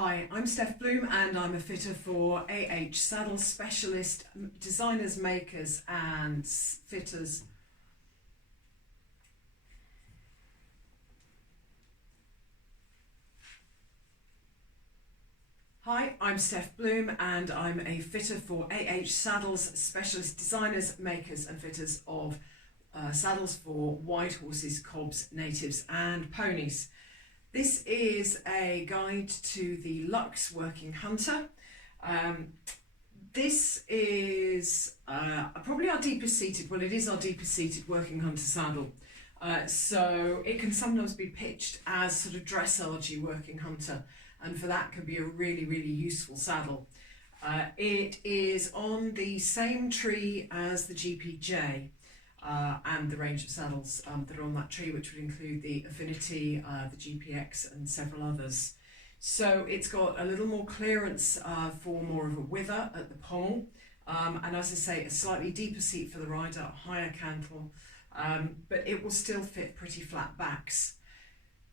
Hi, I'm Steph Bloom and I'm a fitter for saddle specialist designers, makers and fitters. Hi, I'm Steph Bloom and I'm a fitter for saddles specialist designers, makers and fitters of saddles for white horses, cobs, natives and ponies. This is a guide to the Luxe Working Hunter. This is probably our deepest seated, well it is our deepest seated Working Hunter saddle. So it can sometimes be pitched as sort of dressage Working Hunter, and for that can be a really useful saddle. It is on the same tree as the GPJ. And the range of saddles that are on that tree, which would include the Affinity, the GPX and several others. So it's got a little more clearance for more of a wither at the pommel, and as I say, a slightly deeper seat for the rider, a higher cantle, but it will still fit pretty flat backs.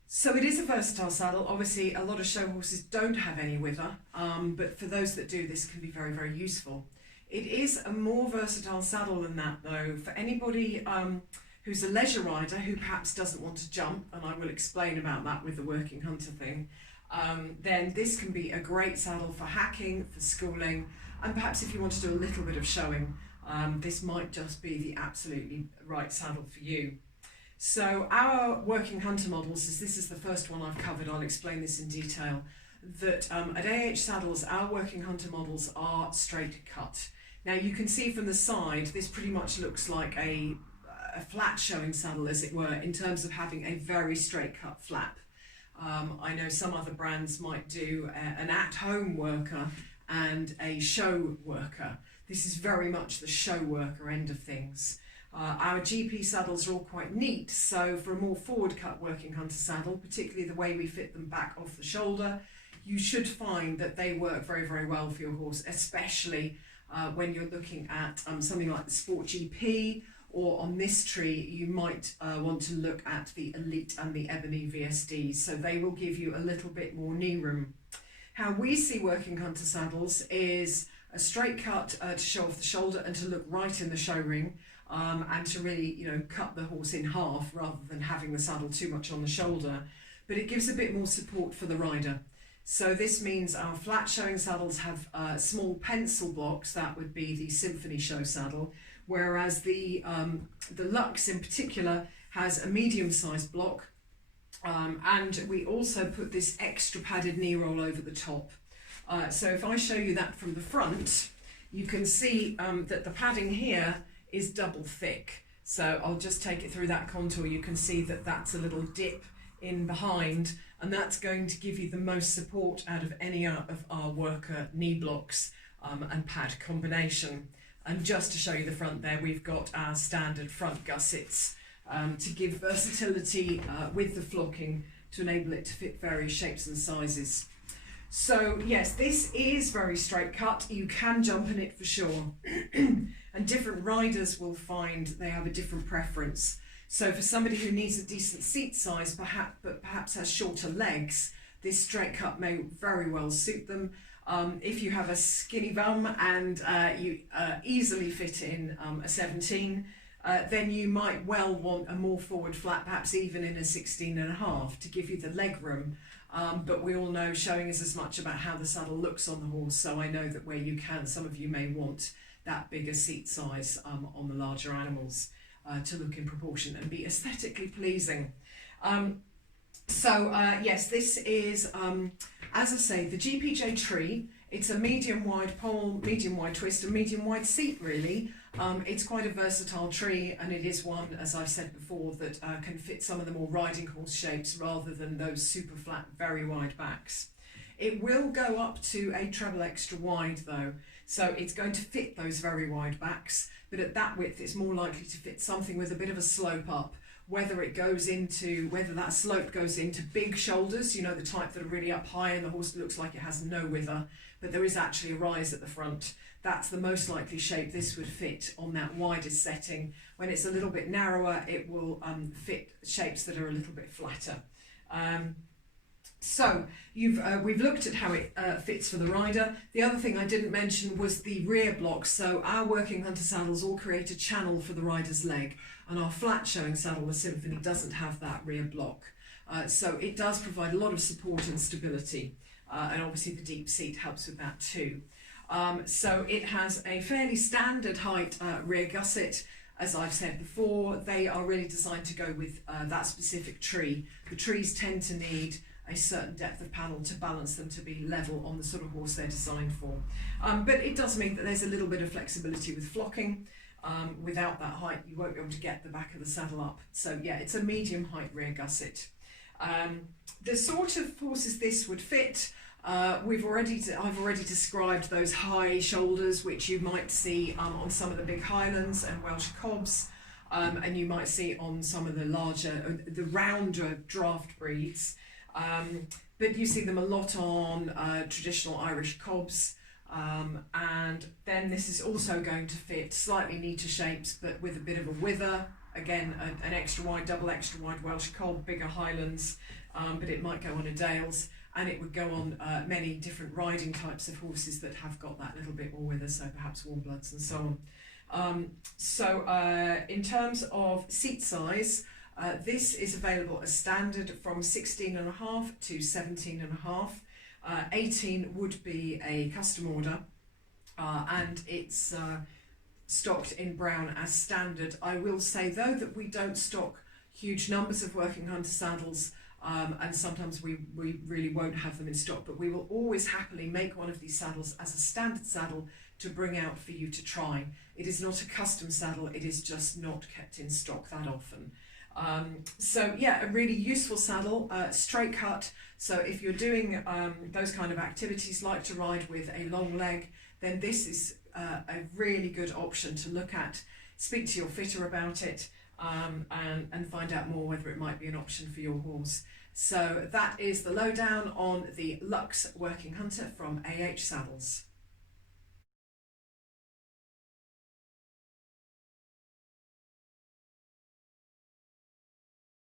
So it is a versatile saddle. Obviously a lot of show horses don't have any wither, but for those that do, this can be very useful. It is a more versatile saddle than that though. For anybody who's a leisure rider who perhaps doesn't want to jump, and I will explain about that with the Working Hunter thing, then this can be a great saddle for hacking, for schooling, and perhaps if you want to do a little bit of showing, this might just be the absolutely right saddle for you. So our Working Hunter models, as this is the first one I've covered, I'll explain this in detail, that at Saddles, our Working Hunter models are straight cut. Now you can see from the side, this pretty much looks like a flat showing saddle, as it were, in terms of having a very straight cut flap. I know some other brands might do an at-home worker and a show worker. This is very much the show worker end of things. Our GP saddles are all quite neat, so for a more forward cut Working Hunter saddle, particularly the way we fit them back off the shoulder, you should find that they work very well for your horse, especially when you're looking at something like the Sport GP, or on this tree you might want to look at the Elite and the Ebony VSDs, so they will give you a little bit more knee room. How we see Working Hunter saddles is a straight cut to show off the shoulder and to look right in the show ring, and to really cut the horse in half rather than having the saddle too much on the shoulder, but it gives a bit more support for the rider. So this means our flat showing saddles have small pencil blocks, that would be the Symphony show saddle, whereas the Luxe in particular has a medium sized block, and we also put this extra padded knee roll over the top. So if I show you that from the front, you can see that the padding here is double thick. So I'll just take it through that contour. You can see that that's a little dip in behind, and that's going to give you the most support out of any of our worker knee blocks and pad combination. And just to show you the front there, we've got our standard front gussets to give versatility with the flocking to enable it to fit various shapes and sizes. So yes, this is very straight cut. You can jump in it for sure. And different riders will find they have a different preference. So for somebody who needs a decent seat size, but perhaps has shorter legs, this straight cut may very well suit them. If you have a skinny bum and you easily fit in a 17, then you might well want a more forward flat, perhaps even in a 16.5 to give you the leg room. But we all know showing is as much about how the saddle looks on the horse, so I know that where you can, some of you may want that bigger seat size on the larger animals to look in proportion and be aesthetically pleasing. Yes, this is, as I say, the GPJ tree. It's a medium wide pole, medium wide twist and medium wide seat really. It's quite a versatile tree, and it is one, as I've said before, that can fit some of the more riding horse shapes rather than those super flat, very wide backs. It will go up to a treble extra wide though, so it's going to fit those very wide backs, but at that width it's more likely to fit something with a bit of a slope up, whether that slope goes into big shoulders, the type that are really up high and the horse looks like it has no wither, but there is actually a rise at the front. That's the most likely shape this would fit on that widest setting. When it's a little bit narrower, it will fit shapes that are a little bit flatter. So we've looked at how it fits for the rider. The other thing I didn't mention was the rear block. So our Working Hunter saddles all create a channel for the rider's leg, and our flat showing saddle, the Symphony, doesn't have that rear block. So it does provide a lot of support and stability, and obviously the deep seat helps with that too. So it has a fairly standard height rear gusset. As I've said before, they are really designed to go with that specific tree. The trees tend to need a certain depth of panel to balance them to be level on the sort of horse they're designed for. But it does mean that there's a little bit of flexibility with flocking. Without that height, you won't be able to get the back of the saddle up. So yeah, it's a medium height rear gusset. The sort of horses this would fit, I've already described those high shoulders which you might see on some of the big Highlands and Welsh cobs, and you might see on some of the larger, the rounder draft breeds. But you see them a lot on traditional Irish cobs, and then this is also going to fit slightly neater shapes but with a bit of a wither. Again, an extra wide, double extra wide Welsh cob, bigger Highlands, but it might go on a Dales, and it would go on many different riding types of horses that have got that little bit more wither, so perhaps warm bloods and so on. In terms of seat size, this is available as standard from 16.5 to 17.5. 18 would be a custom order, and it's stocked in brown as standard. I will say though that we don't stock huge numbers of Working Hunter saddles, and sometimes we really won't have them in stock, but we will always happily make one of these saddles as a standard saddle to bring out for you to try. It is not a custom saddle, it is just not kept in stock that often. So yeah, a really useful saddle, straight cut, so if you're doing those kind of activities like to ride with a long leg, then this is a really good option to look at. Speak to your fitter about it, and find out more whether it might be an option for your horse. So that is the lowdown on the Luxe Working Hunter from AH Saddles.